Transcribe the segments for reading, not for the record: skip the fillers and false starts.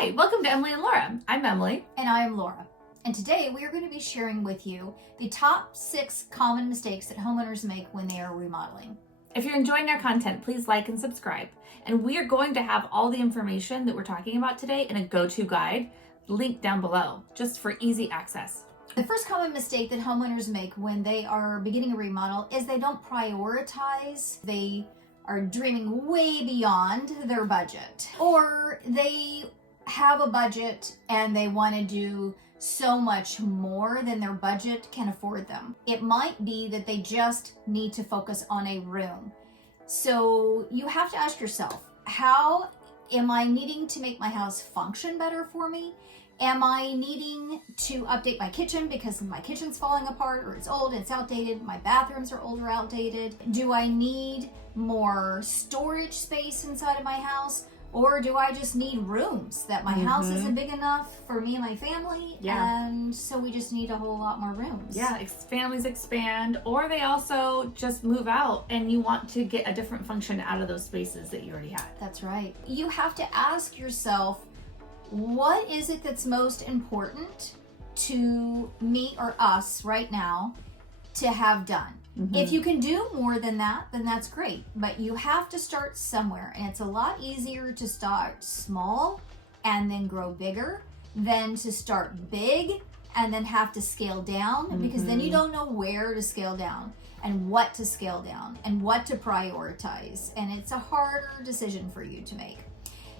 Hi, welcome to Emily and Laura. I'm Emily. And I am Laura. And today we are going to be sharing with you the top 6 common mistakes that homeowners make when they are remodeling. If you're enjoying our content, please like and subscribe. And we are going to have all the information that we're talking about today in a go-to guide linked down below, just for easy access. The first common mistake that homeowners make when they are beginning a remodel is they don't prioritize. They are dreaming way beyond their budget, or they have a budget and they want to do so much more than their budget can afford them. It might be that they just need to focus on a room. So you have to ask yourself, how am I needing to make my house function better for me? Am I needing to update my kitchen because my kitchen's falling apart, or it's old, it's outdated, my bathrooms are old or outdated? Do I need more storage space inside of my house? Or do I just need rooms that my house isn't big enough for me and my family? Yeah. And so we just need a whole lot more rooms. Yeah, families expand, or they also just move out and you want to get a different function out of those spaces that you already had. That's right. You have to ask yourself, what is it that's most important to me or us right now to have done? If you can do more than that, then that's great. But you have to start somewhere. And it's a lot easier to start small and then grow bigger than to start big and then have to scale down, because then you don't know where to scale down and what to scale down and what to prioritize. And it's a harder decision for you to make.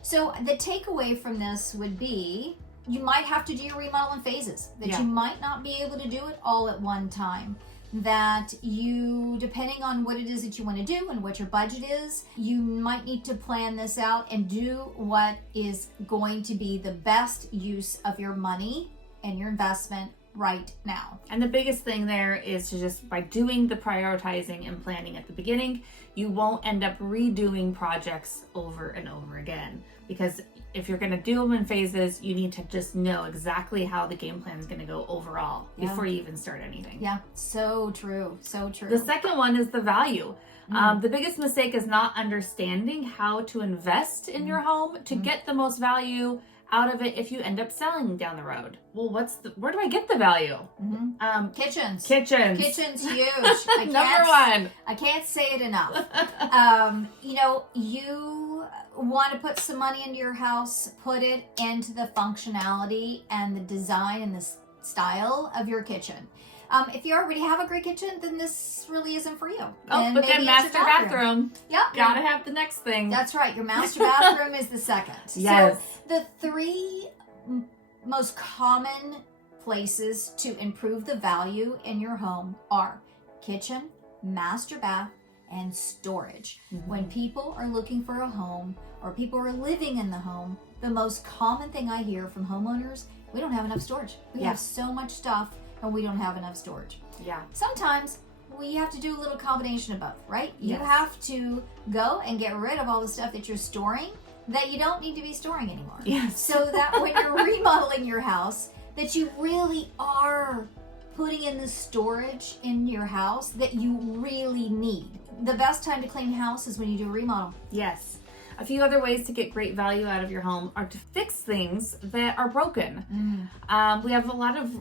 So the takeaway from this would be, you might have to do your remodel in phases, that you might not be able to do it all at one time. That you, depending on what it is that you want to do and what your budget is, you might need to plan this out and do what is going to be the best use of your money and your investment right now. And the biggest thing there is to just, by doing the prioritizing and planning at the beginning, you won't end up redoing projects over and over again. Because if you're going to do them in phases, you need to just know exactly how the game plan is going to go overall before you even start anything. Yeah, so true, so true. The second one is the value. The biggest mistake is not understanding how to invest in your home to get the most value out of it if you end up selling down the road. Well, where do I get the value? Kitchens. Kitchens huge. Number one. I can't say it enough. You want to put some money into your house, put it into the functionality and the design and the style of your kitchen. If you already have a great kitchen, then this really isn't for you. Oh, but then master bathroom. Yep. Gotta have the next thing. That's right. Your master bathroom is the second. Yes. So the 3 most common places to improve the value in your home are kitchen, master bath, and storage. When people are looking for a home or people are living in the home, the most common thing I hear from homeowners, we don't have enough storage. We have so much stuff and we don't have enough storage. Yeah. Sometimes we have to do a little combination of both, right? You have to go and get rid of all the stuff that you're storing that you don't need to be storing anymore. Yes. So that when you're remodeling your house, that you really are putting in the storage in your house that you really need. The best time to clean your house is when you do a remodel. Yes. A few other ways to get great value out of your home are to fix things that are broken. We have a lot of,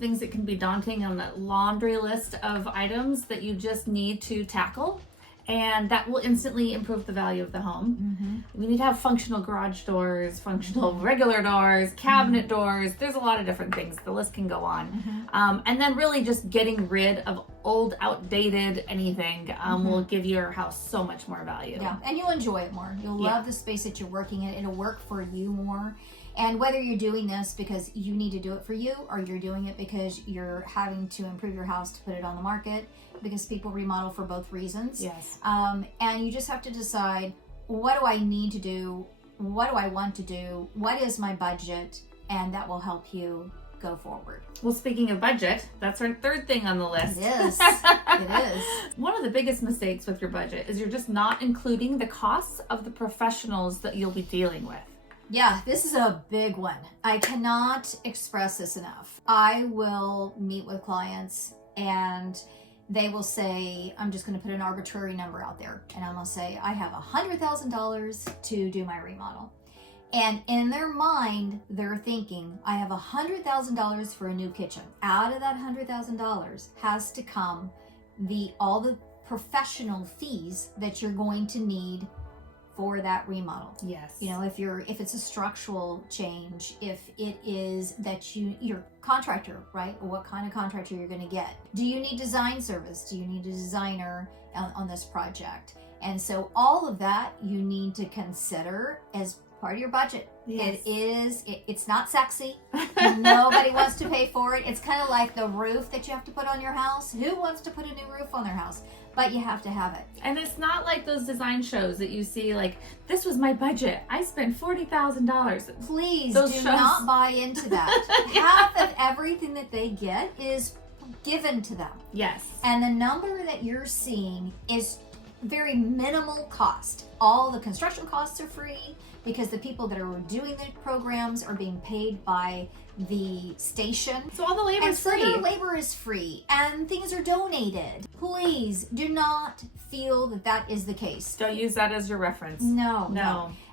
things that can be daunting on the laundry list of items that you just need to tackle. And that will instantly improve the value of the home. We need to have functional garage doors, functional regular doors, cabinet doors. There's a lot of different things. The list can go on. And then really just getting rid of old, outdated anything will give your house so much more value. Yeah, and you'll enjoy it more. You'll love the space that you're working in. It'll work for you more. And whether you're doing this because you need to do it for you, or you're doing it because you're having to improve your house to put it on the market, because people remodel for both reasons. Yes. And you just have to decide, what do I need to do? What do I want to do? What is my budget? And that will help you go forward. Well, speaking of budget, that's our third thing on the list. It is. It is. One of the biggest mistakes with your budget is you're just not including the costs of the professionals that you'll be dealing with. Yeah, this is a big one. I cannot express this enough. I will meet with clients and they will say, I'm just going to put an arbitrary number out there. And I'm going to say, I have $100,000 to do my remodel. And in their mind, they're thinking, I have $100,000 for a new kitchen. Out of that $100,000 has to come all the professional fees that you're going to need for that remodel. Yes. You know, if it's a structural change, if it is that your contractor, right? What kind of contractor you're going to get? Do you need design service? Do you need a designer on this project? And so all of that you need to consider as part of your budget. Yes. It's not sexy. Nobody wants to pay for it. It's kind of like the roof that you have to put on your house. Who wants to put a new roof on their house? But you have to have it. And it's not like those design shows that you see, like, this was my budget. I spent $40,000. Please Those do shows. not buy into that. Half of everything that they get is given to them. Yes. And the number that you're seeing is very minimal cost. All the construction costs are free because the people that are doing the programs are being paid by the station. So all the labor And is so free. their labor is free and things are donated. Please do not feel that that is the case. Don't use that as your reference. No.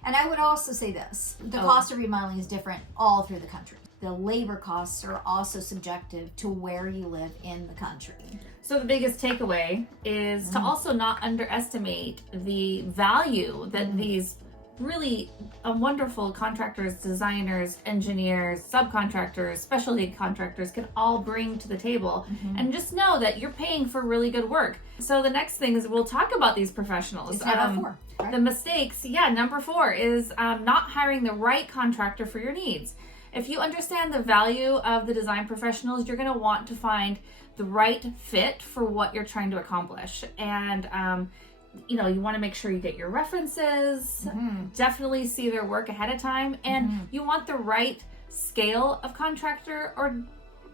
And I would also say this. The cost of remodeling is different all through the country. The labor costs are also subjective to where you live in the country. So the biggest takeaway is to also not underestimate the value that these really wonderful contractors, designers, engineers, subcontractors, specialty contractors can all bring to the table. And just know that you're paying for really good work. So the next thing is we'll talk about these professionals. It's number 4. Right? The mistakes, number 4 is not hiring the right contractor for your needs. If you understand the value of the design professionals, you're going to want to find the right fit for what you're trying to accomplish. And you want to make sure you get your references, definitely see their work ahead of time, and you want the right scale of contractor or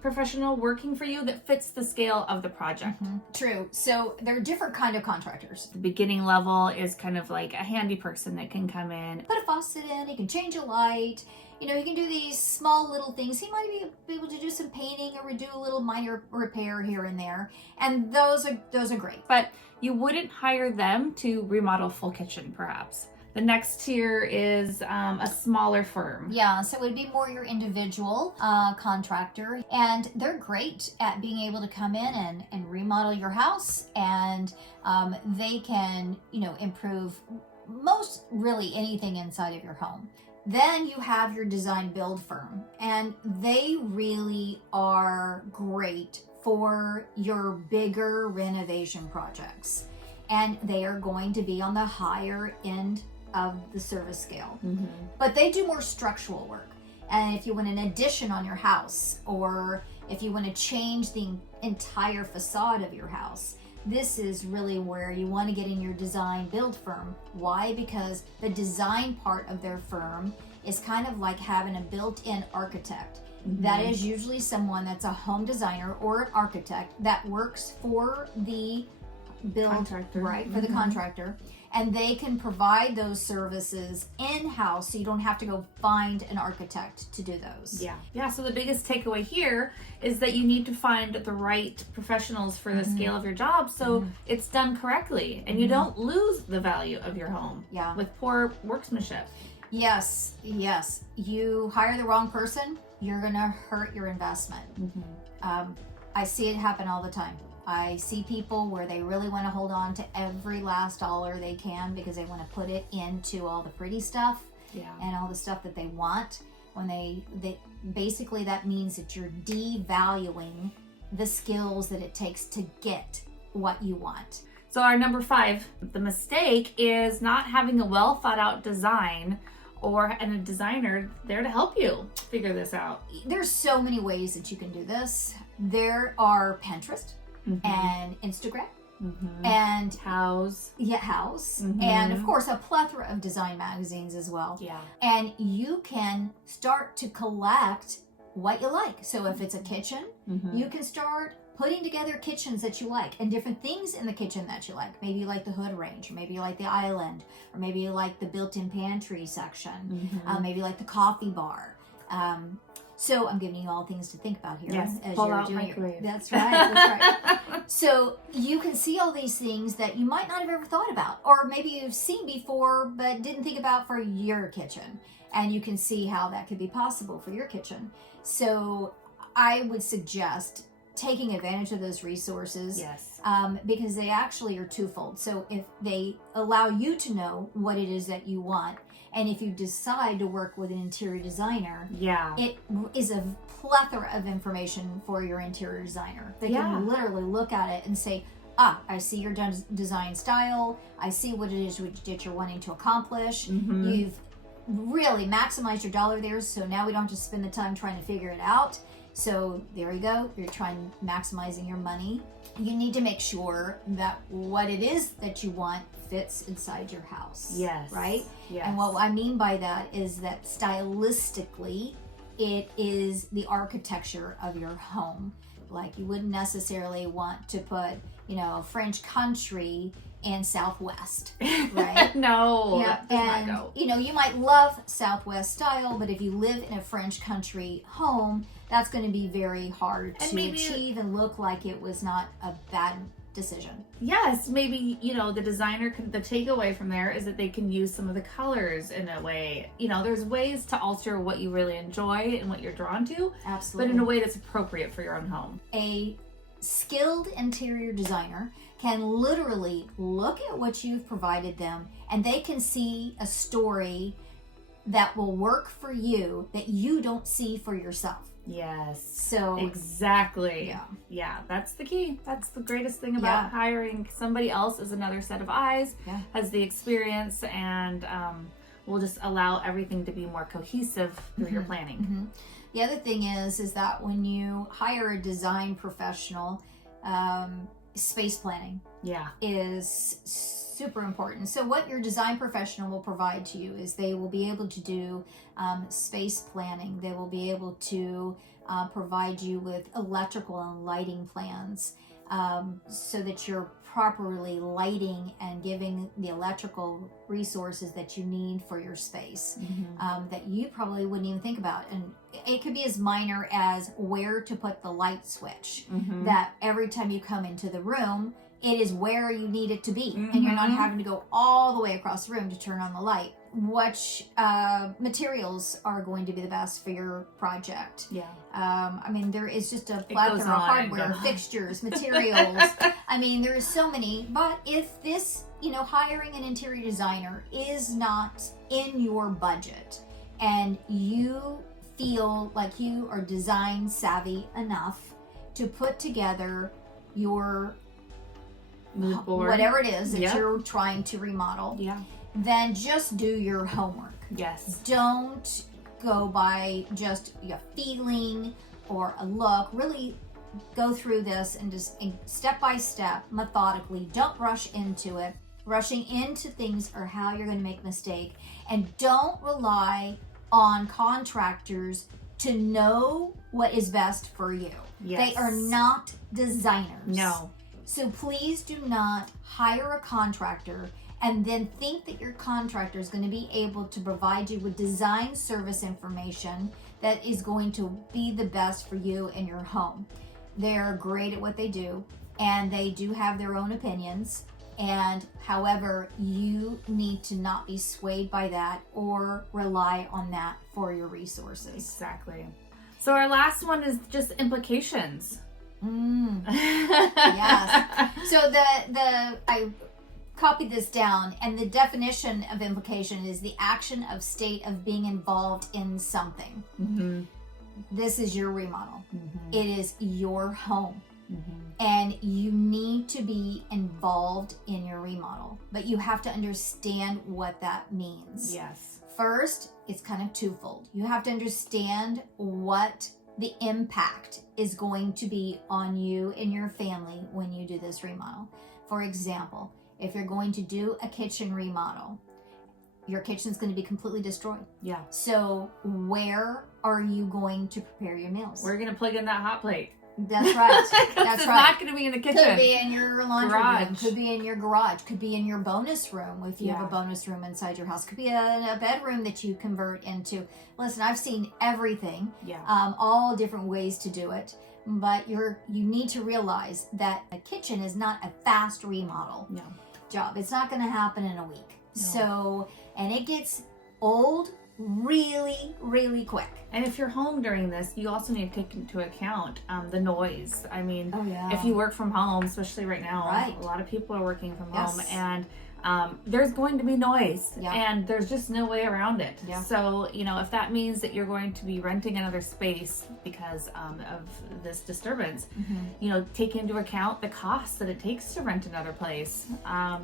professional working for you that fits the scale of the project. True. So there are different kind of contractors. The beginning level is kind of like a handy person that can come in. Put a faucet in, he can change a light, he can do these small little things. He might be able to do some painting or do a little minor repair here and there. And those are great. But you wouldn't hire them to remodel full kitchen, perhaps. The next tier is a smaller firm. Yeah, so it would be more your individual contractor. And they're great at being able to come in and remodel your house. And they can, improve most really anything inside of your home. Then you have your design build firm. And they really are great for your bigger renovation projects. And they are going to be on the higher end of the service scale. But they do more structural work. And if you want an addition on your house, or if you want to change the entire facade of your house, this is really where you want to get in your design build firm. Why? Because the design part of their firm is kind of like having a built-in architect. That is usually someone that's a home designer or an architect that works for the build Contractor. Right, for the contractor, and they can provide those services in-house, so you don't have to go find an architect to do those. Yeah. So the biggest takeaway here is that you need to find the right professionals for the scale of your job, so it's done correctly, and you don't lose the value of your home with poor workmanship. Yes. You hire the wrong person, you're gonna hurt your investment. I see it happen all the time. I see people where they really want to hold on to every last dollar they can because they want to put it into all the pretty stuff and all the stuff that they want. When they basically, that means that you're devaluing the skills that it takes to get what you want. So our number 5, the mistake is not having a well thought out design and a designer there to help you figure this out. There's so many ways that you can do this. There are Pinterest and Instagram and House. And of course a plethora of design magazines as well. And you can start to collect what you like. So if it's a kitchen, you can start putting together kitchens that you like and different things in the kitchen that you like. Maybe you like the hood range, or maybe you like the island, or maybe you like the built-in pantry section, maybe you like the coffee bar. So I'm giving you all things to think about here as pull you're out doing microwave. That's right. So you can see all these things that you might not have ever thought about, or maybe you've seen before but didn't think about for your kitchen. and you can see how that could be possible for your kitchen. So I would suggest taking advantage of those resources. Yes. Because they actually are twofold. So if they allow you to know what it is that you want, and if you decide to work with an interior designer, Yeah. it is a plethora of information for your interior designer. They Yeah. can literally look at it and say, I see your design style. I see what it is that you're wanting to accomplish. Mm-hmm. You've really maximized your dollar there, so now we don't have to spend the time trying to figure it out. So there you go. You're maximizing your money. You need to make sure that what it is that you want fits inside your house. Yes. Right? Yes. And what I mean by that is that stylistically, it is the architecture of your home. Like you wouldn't necessarily want to put, French country and Southwest, right? No. Yeah, That does and not go. you might love Southwest style, but if you live in a French country home, that's going to be very hard And to maybe- achieve and look like it was not a bad decision. Yes, maybe, the designer the takeaway from there is that they can use some of the colors in a way. There's ways to alter what you really enjoy and what you're drawn to, Absolutely. but in a way that's appropriate for your own home. A skilled interior designer can literally look at what you've provided them, and they can see a story that will work for you that you don't see for yourself. Yes. So Exactly. Yeah. Yeah, that's the key. That's the greatest thing about Yeah. hiring somebody else as another set of eyes, Yeah. has the experience, and will just allow everything to be more cohesive through your planning. Mhm. The other thing is that when you hire a design professional, space planning Yeah. is super important. So what your design professional will provide to you is they will be able to do space planning. They will be able to provide you with electrical and lighting plans, so that you're properly lighting and giving the electrical resources that you need for your space, that you probably wouldn't even think about. And it could be as minor as where to put the light switch, Mhm. that every time you come into the room, it is where you need it to be, and you're not Mhm. having to go all the way across the room to turn on the light. Which materials are going to be the best for your project? Yeah. There is just a goes plethora of on and hardware, on. fixtures, materials. There is so many. But if this, hiring an interior designer is not in your budget, and you feel like you are design savvy enough to put together your Mood board. whatever it is that Yep. you're trying to remodel, Yeah. then just do your homework. Yes. Don't go by just a feeling or a look. Really go through this and just step by step, methodically. Don't rush into it. Rushing into things are how you're going to make a mistake. And don't rely on contractors to know what is best for you. Yes. They are not designers. No. So please do not hire a contractor and then think that your contractor is going to be able to provide you with design service information that is going to be the best for you and your home. They're great at what they do, and they do have their own opinions. And however, you need to not be swayed by that or rely on that for your resources. Exactly. So our last one is just implications. Yes. So I copied this down, and the definition of implication is the action of state of being involved in something. Mm-hmm. This is your remodel. Mm-hmm. It is your home. Mm-hmm. And you need to be involved in your remodel, but you have to understand what that means. Yes. First, it's kind of twofold. You have to understand what the impact is going to be on you and your family when you do this remodel. For example, if you're going to do a kitchen remodel, your kitchen's going to be completely destroyed. Yeah. So where are you going to prepare your meals? We're gonna plug in that hot plate. That's right. 'Cause That's it's right. not gonna be in the Could kitchen. be in your laundry room. Garage. Could be in your garage. Could be in your bonus room if you have Yeah. a bonus room inside your house. Could be a bedroom that you convert into. Listen, I've seen everything, Yeah. all different ways to do it. But you need to realize that a kitchen is not a fast remodel No. job. It's not going to happen in a week. No. So, and it gets old really, really quick. And if you're home during this, you also need to take into account the noise. I mean, Oh, yeah. if you work from home, especially right now, Right. a lot of people are working from Yes. home, and there's going to be noise, Yeah. and there's just no way around it. Yeah. So, if that means that you're going to be renting another space because of this disturbance, take into account the cost that it takes to rent another place.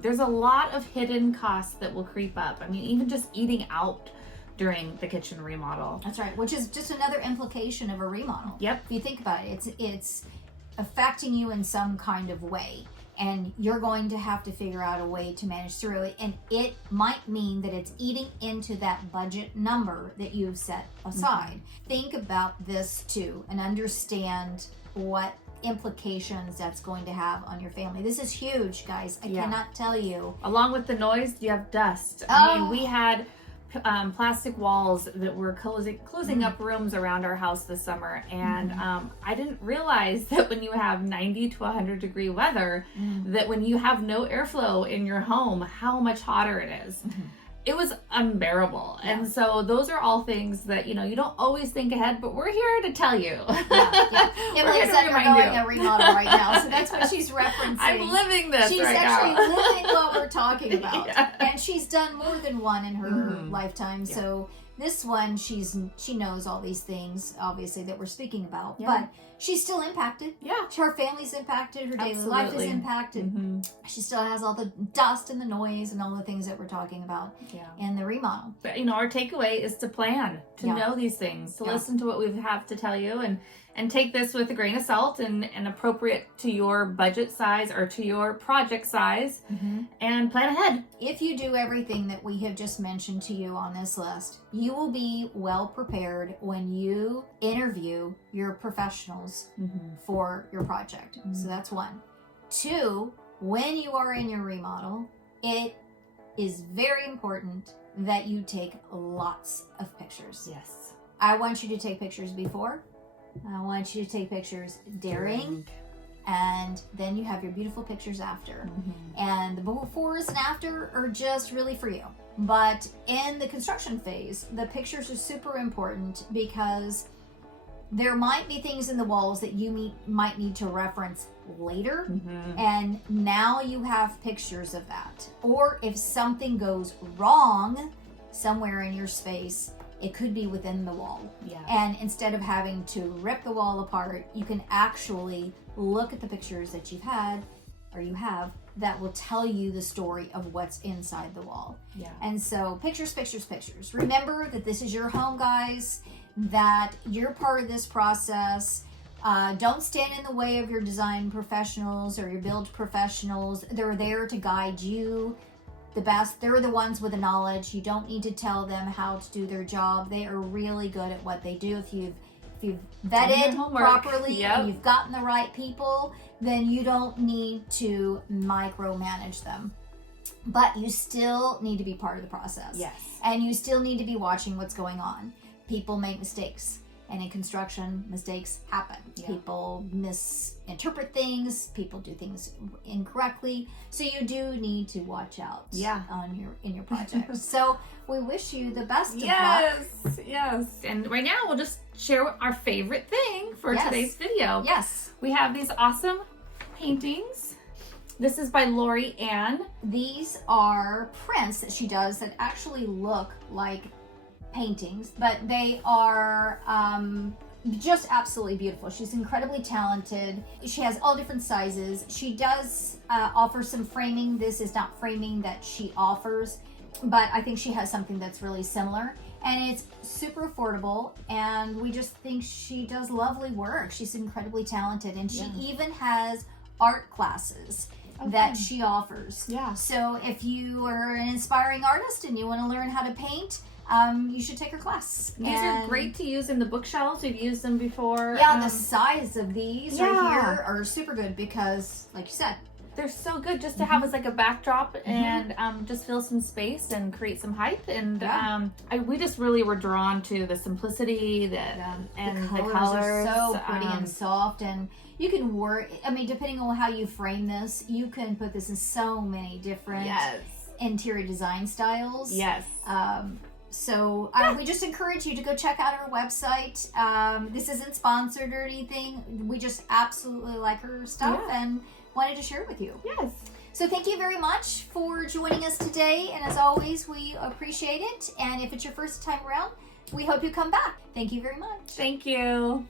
There's a lot of hidden costs that will creep up. I mean, even just eating out during the kitchen remodel. That's right, which is just another implication of a remodel. Yep. If you think about it, it's affecting you in some kind of way, and you're going to have to figure out a way to manage through it, and it might mean that it's eating into that budget number that you've set aside. Think about this too and understand what implications that's going to have on your family. This is huge, guys. I Yeah. cannot tell you. Along with the noise, you have dust. Oh. I mean, we had plastic walls that were closing up rooms around our house this summer, and I didn't realize that when you have 90 to 100 degree weather, that when you have no airflow in your home, how much hotter it is. It was unbearable. Yeah. And so those are all things that, you don't always think ahead, but we're here to tell you. Yeah. We're Emily's here to remind undergoing you. a remodel right now, so that's what she's referencing. I'm living this She's right actually now. living what we're talking about. Yeah. And she's done more than one in her lifetime. Yeah. So this one, she knows all these things, obviously, that we're speaking about. Yeah. But she's still impacted. Yeah. Her family's impacted. Her daily life is Absolutely. impacted. She still has all the dust and the noise and all the things that we're talking about Yeah. in the remodel. But, our takeaway is to plan, to Yeah. know these things, to Yeah. listen to what we have to tell you, and take this with a grain of salt and appropriate to your budget size or to your project size, and plan ahead. If you do everything that we have just mentioned to you on this list, you will be well prepared when you interview your professionals for your project. So that's one. Two, when you are in your remodel, it is very important that you take lots of pictures. Yes. I want you to take pictures before. I want you to take pictures during. And then you have your beautiful pictures after. And the befores and after are just really for you. But in the construction phase, the pictures are super important because there might be things in the walls that you might need to reference later. And now you have pictures of that. Or if something goes wrong somewhere in your space, it could be within the wall. Yeah. And instead of having to rip the wall apart, you can actually look at the pictures that you've had or you have that will tell you the story of what's inside the wall. Yeah. And so pictures, pictures, pictures. Remember that this is your home, guys, that you're part of this process. Don't stand in the way of your design professionals or your build professionals. They're there to guide you the best. They're the ones with the knowledge. You don't need to tell them how to do their job. They are really good at what they do. If you've Done your vetted homework. properly Yep. and you've gotten the right people, then you don't need to micromanage them. But you still need to be part of the process. Yes. And you still need to be watching what's going on. People make mistakes. And in construction, mistakes happen. Yeah. People misinterpret things. People do things incorrectly. So you do need to watch out in your project. So we wish you the best of luck. Yes. And right now we'll just share our favorite thing for Yes. today's video. Yes. We have these awesome paintings. This is by Lori Ann. These are prints that she does that actually look like paintings, but they are just absolutely beautiful. She's incredibly talented. She has all different sizes. She does offer some framing. This is not framing that she offers, but I think she has something that's really similar. And it's super affordable, and we just think she does lovely work. She's incredibly talented, and she even has art classes that she offers. Yeah. So if you are an inspiring artist and you want to learn how to paint, you should take her class. These are great to use in the bookshelves. We've used them before. Yeah, the size of these right Yeah. here are super good because, like you said, they're so good just to have as like a backdrop and just fill some space and create some height. And we just really were drawn to the simplicity and the colors are so pretty and soft, and you can work. I mean, depending on how you frame this, you can put this in so many different interior design styles. Yes. So we just encourage you to go check out our website. This isn't sponsored or anything. We just absolutely like her stuff and wanted to share it with you. Yes. So thank you very much for joining us today. And as always, we appreciate it. And if it's your first time around, we hope you come back. Thank you very much. Thank you.